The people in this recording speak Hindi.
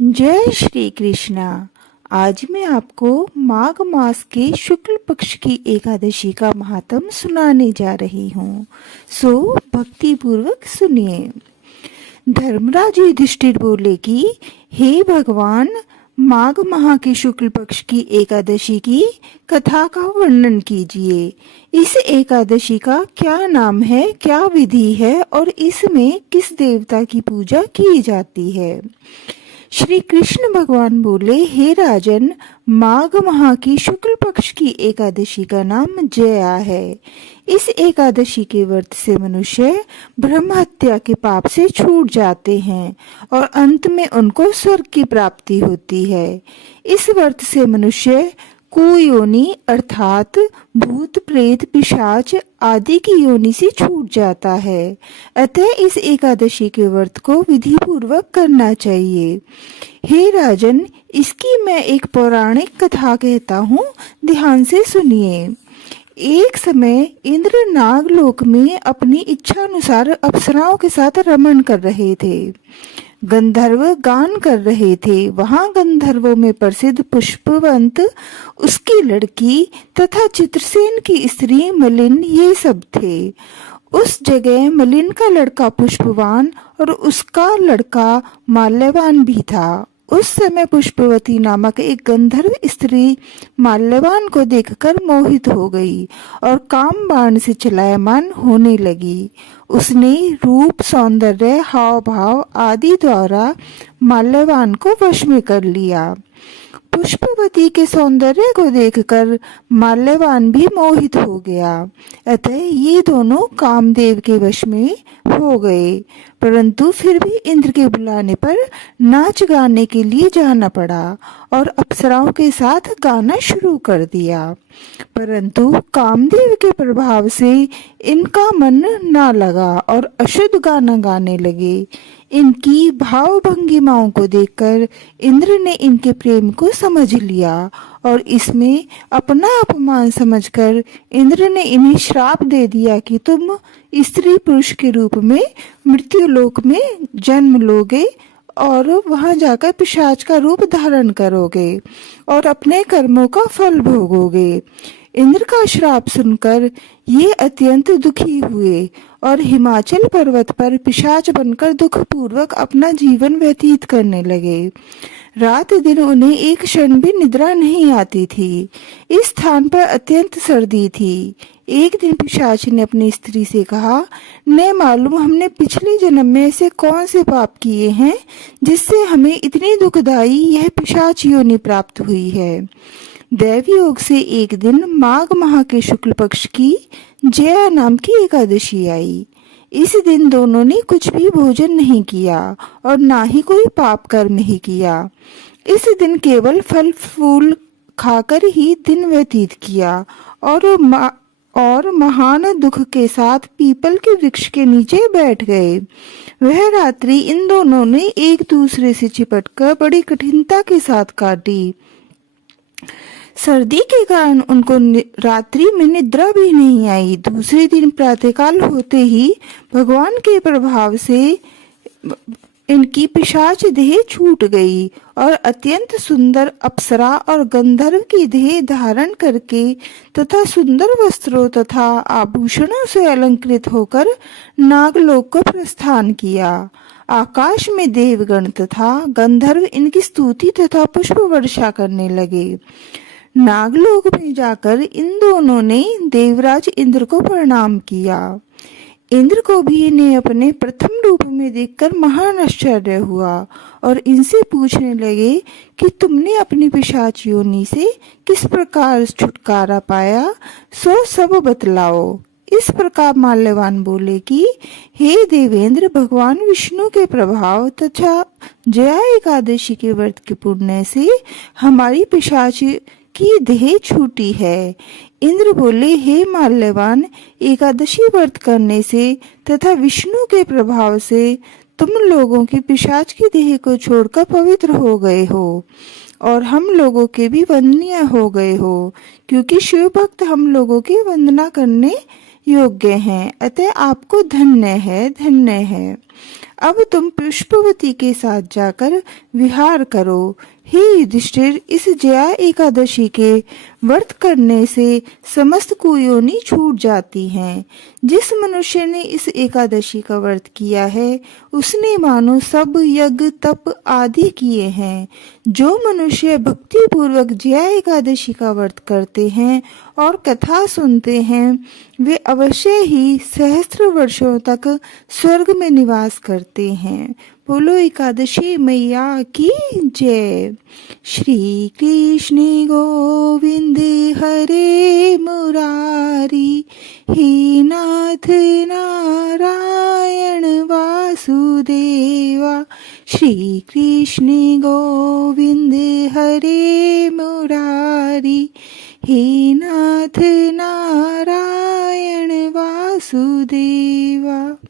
जय श्री कृष्णा। आज मैं आपको माघ मास के शुक्ल पक्ष की एकादशी का महात्म सुनाने जा रही हूँ। सो भक्ति पूर्वक सुनिए। धर्मराज युधिष्ठिर बोले कि हे भगवान, माघ माह के शुक्ल पक्ष की एकादशी की कथा का वर्णन कीजिए। इस एकादशी का क्या नाम है, क्या विधि है और इसमें किस देवता की पूजा की जाती है। श्री कृष्ण भगवान बोले, हे राजन, माघ माह की शुक्ल पक्ष की एकादशी का नाम जया है। इस एकादशी के व्रत से मनुष्य ब्रह्म हत्या के पाप से छूट जाते हैं और अंत में उनको स्वर्ग की प्राप्ति होती है। इस व्रत से मनुष्य कुयोनि अर्थात भूत प्रेत पिशाच आदि की योनि से छूट जाता है। अतः इस एकादशी के व्रत को विधि पूर्वक करना चाहिए। हे राजन, इसकी मैं एक पौराणिक कथा कहता हूँ, ध्यान से सुनिए। एक समय इंद्र नागलोक में अपनी इच्छा अनुसार अप्सराओं के साथ रमण कर रहे थे। गंधर्व गान कर रहे थे। वहां गंधर्वों में प्रसिद्ध पुष्पवंत, उसकी लड़की तथा चित्रसेन की स्त्री मलिन, ये सब थे। उस जगह मलिन का लड़का पुष्पवान और उसका लड़का माल्यवान भी था। उस समय पुष्पवती नामक एक गंधर्व स्त्री माल्यवान को देखकर मोहित हो गई और काम बाण से चलायमान होने लगी। उसने रूप, सौंदर्य, हाव भाव आदि द्वारा माल्यवान को वश में कर लिया। पुष्पवती के सौंदर्य को देखकर माल्यवान भी मोहित हो गया। अतः ये दोनों कामदेव के वश में हो गए, परंतु फिर भी इंद्र के बुलाने पर नाच गाने के लिए जाना पड़ा और अप्सराओं के साथ गाना शुरू कर दिया। परंतु कामदेव के प्रभाव से इनका मन ना लगा और अशुद्ध गाना गाने लगे। इनकी भाव भंगिमाओं को देखकर इंद्र ने इनके प्रेम को समझ लिया और इसमें अपना अपमान समझकर इंद्र ने इन्हें श्राप दे दिया कि तुम स्त्री पुरुष के रूप में मृत्युलोक में जन्म लोगे और वहां जाकर पिशाच का रूप धारण करोगे और अपने कर्मों का फल भोगोगे। इंद्र का श्राप सुनकर ये अत्यंत दुखी हुए और हिमाचल पर्वत पर पिशाच बनकर दुख पूर्वक अपना जीवन व्यतीत करने लगे। रात दिन उन्हें एक क्षण भी निद्रा नहीं आती थी। इस स्थान पर अत्यंत सर्दी थी। एक दिन पिशाच ने अपनी स्त्री से कहा, न मालूम हमने पिछले जन्म में ऐसे कौन से पाप किए हैं जिससे हमें इतनी दुखदायी यह पिशाच योनि प्राप्त हुई है। दैव योग से एक दिन माघ माह के शुक्ल पक्ष की जया नाम की एकादशी आई। इस दिन दोनों ने कुछ भी भोजन नहीं किया और ना ही कोई पाप कर्म ही किया। इस दिन केवल फल फूल खाकर ही दिन व्यतीत किया और महान दुख के साथ पीपल के वृक्ष के नीचे बैठ गए। वह रात्रि इन दोनों ने एक दूसरे से चिपटकर बड़ी कठिनता के साथ काटी। सर्दी के कारण उनको रात्रि में निद्रा भी नहीं आई। दूसरे दिन प्रातःकाल होते ही भगवान के प्रभाव से इनकी पिशाच देह छूट गई और अत्यंत सुंदर अप्सरा और गंधर्व की देह धारण करके तथा सुंदर वस्त्रों तथा आभूषणों से अलंकृत होकर नागलोक को प्रस्थान किया। आकाश में देवगण तथा गंधर्व इनकी स्तुति तथा पुष्प वर्षा करने लगे। नागलोक में जाकर इन दोनों ने देवराज इंद्र को प्रणाम किया। इंद्र को भी इन्हें अपने प्रथम रूप में देखकर महान आश्चर्य हुआ और इनसे पूछने लगे कि तुमने अपनी पिशाच योनि से किस प्रकार छुटकारा पाया, सो सब बतलाओ। इस प्रकार माल्यवान बोले कि हे देवेंद्र, भगवान विष्णु के प्रभाव तथा जया एकादशी के व्रत के पुण्य से हमारी पिशाच की देह छूटी है। इंद्र बोले, हे माल्यवान, एकादशी व्रत करने से तथा विष्णु के प्रभाव से तुम लोगों की पिशाच की देह को छोड़कर पवित्र हो गए हो और हम लोगों के भी वंदनीय हो गए हो, क्योंकि शिव भक्त हम लोगों की वंदना करने योग्य हैं। अतः आपको धन्य है, धन्य है। अब तुम पुष्पवती के साथ जाकर विहार करो। हे युधिष्ठिर, इस जया एकादशी के व्रत करने से समस्त कुयोनि छूट जाती हैं। जिस मनुष्य ने इस एकादशी का व्रत किया है उसने मानो सब यज्ञ तप आदि किए हैं। जो मनुष्य भक्ति पूर्वक जया एकादशी का व्रत करते हैं और कथा सुनते हैं वे अवश्य ही सहस्त्र वर्षों तक स्वर्ग में निवास करते हैं। बोलो एकादशी मैया की जय। श्री कृष्ण गोविंद हरे मुरारी, हे नाथ नारायण वासुदेवा। श्री कृष्ण गोविंद हरे मुरारी, हे नाथ नारायण वासुदेवा।